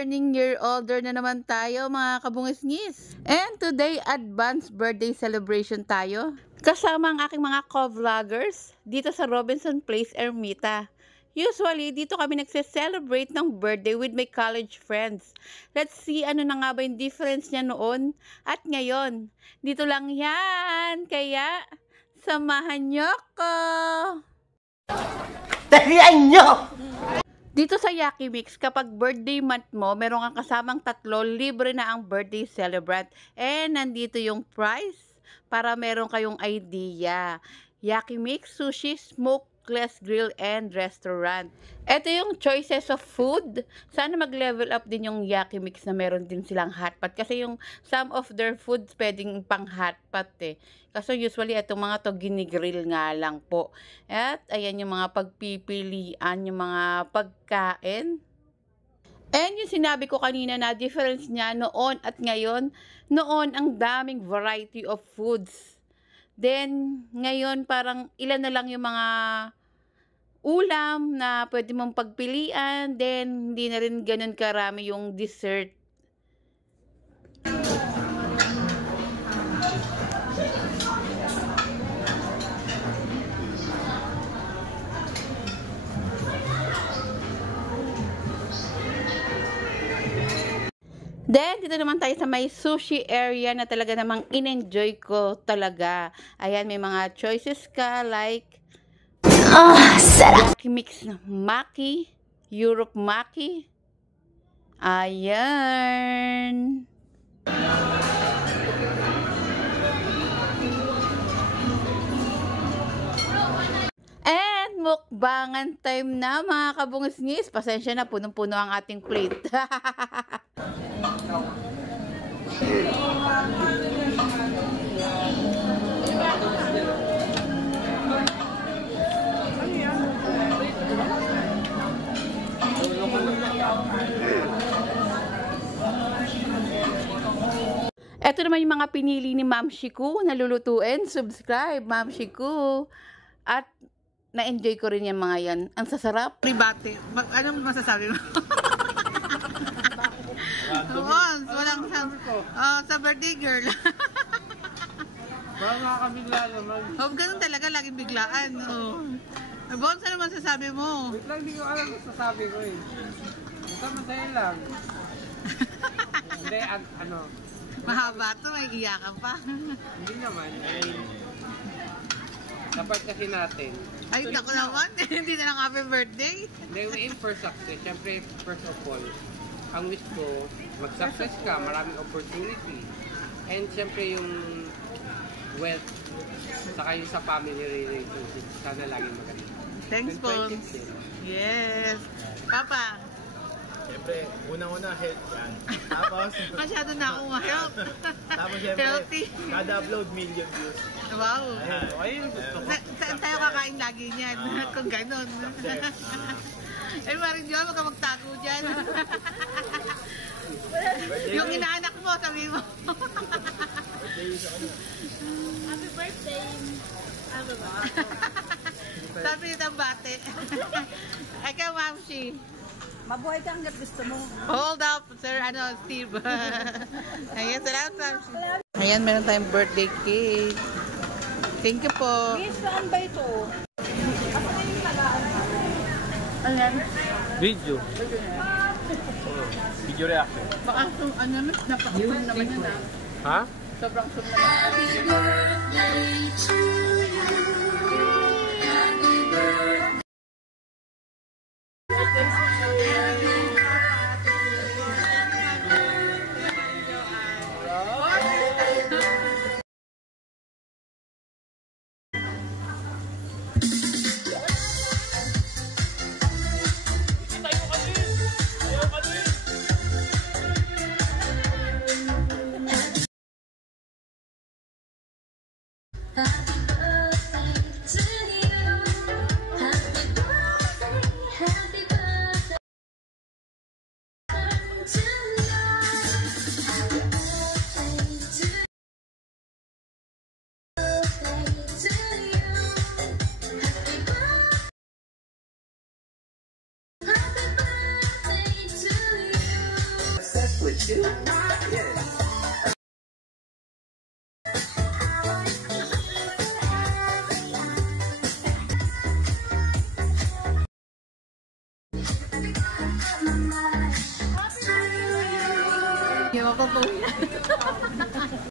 turning year older na naman tayo mga kabungis-ngis. And today, advanced birthday celebration tayo. Kasama ang aking mga co-vloggers dito sa Robinson Place, Ermita. Usually, dito kami nagse-celebrate ng birthday with my college friends. Let's see ano na nga ba yung difference niya noon at ngayon. Dito lang yan. Kaya, samahan niyo ko. Tarihan nyo! Dito sa Yaki Mix, kapag birthday month mo, meron kang kasamang 3, libre na ang birthday celebrant. And nandito yung price para meron kayong idea. Yaki Mix, sushi, smokeless grill, and restaurant. Ito yung choices of food. Sana mag-level up din yung Yaki Mix na meron din silang hotpot. Kasi yung some of their foods pwedeng pang hotpot eh. Kasi usually itong mga to ginigrill nga lang po. At ayan yung mga pagpipilian, yung mga pagkain. And yung sinabi ko kanina na difference niya noon at ngayon, noon ang daming variety of foods. Then ngayon parang ilan na lang yung mga ulam na pwede mong pagpilian. Then hindi na rin ganun karami yung dessert. Then, dito naman tayo sa may sushi area na talaga namang in-enjoy ko talaga. Ayan, may mga choices ka like sarap! Yaki Mix na Maki, Europe Maki. Ayan. And mukbangan time na mga kabungis-ngis. Pasensya na, punong-puno ang ating plate. Ito naman yung mga pinili ni Ma'am Shiku na lulutuin. Subscribe, Ma'am Shiku. At na-enjoy ko rin yung mga yan. Ang sasarap. Pribate. Anong masasabi mo? Walang sa birthday girl. Parang nakakabigla naman. Ganun talaga, laging biglaan. Bones, ano masasabi mo? Wait lang, hindi ko alam ang sasabi ko eh. Basta masaya lang. Hindi, ano. Mahaba to, may iyakan pa. Hindi naman, ay dapat kasi natin. Ay, naku naman. Hindi na lang happy birthday. Hindi, we aim for success. Siyempre, first of all, ang wish ko, mag-success ka, maraming opportunity. And siyempre yung wealth, saka yung sa family relationship, sana laging maganda. Thanks, Bones. Yes. Papa. Siyempre, unang-una health yan. Tapos, Masyado na akong health. tapos siyempre, Healthy. kada upload million views. Wow. Ayun, gusto ko. Saan tayo kakain lagi niyan? Kung ganon. Eh, Maring Diyon, huwag ka magtago dyan. Yung inaanak mo, sabi mo. Happy birthday! Ano ba? Sabi nitang bate. Ikaw, Mamshi. Mabuhay ka hanggat gusto mo. Hold up, Sir Steve. Ayan, salamat, Mamshi. Ayan, meron tayong birthday cake. Thank you po. Miss, saan ba ito? Ayan. Video. Video reaction. Baka napaka-zoom naman yun Ha? Sobrang zoom naman. with you? Yeah. Hindi mo pa po.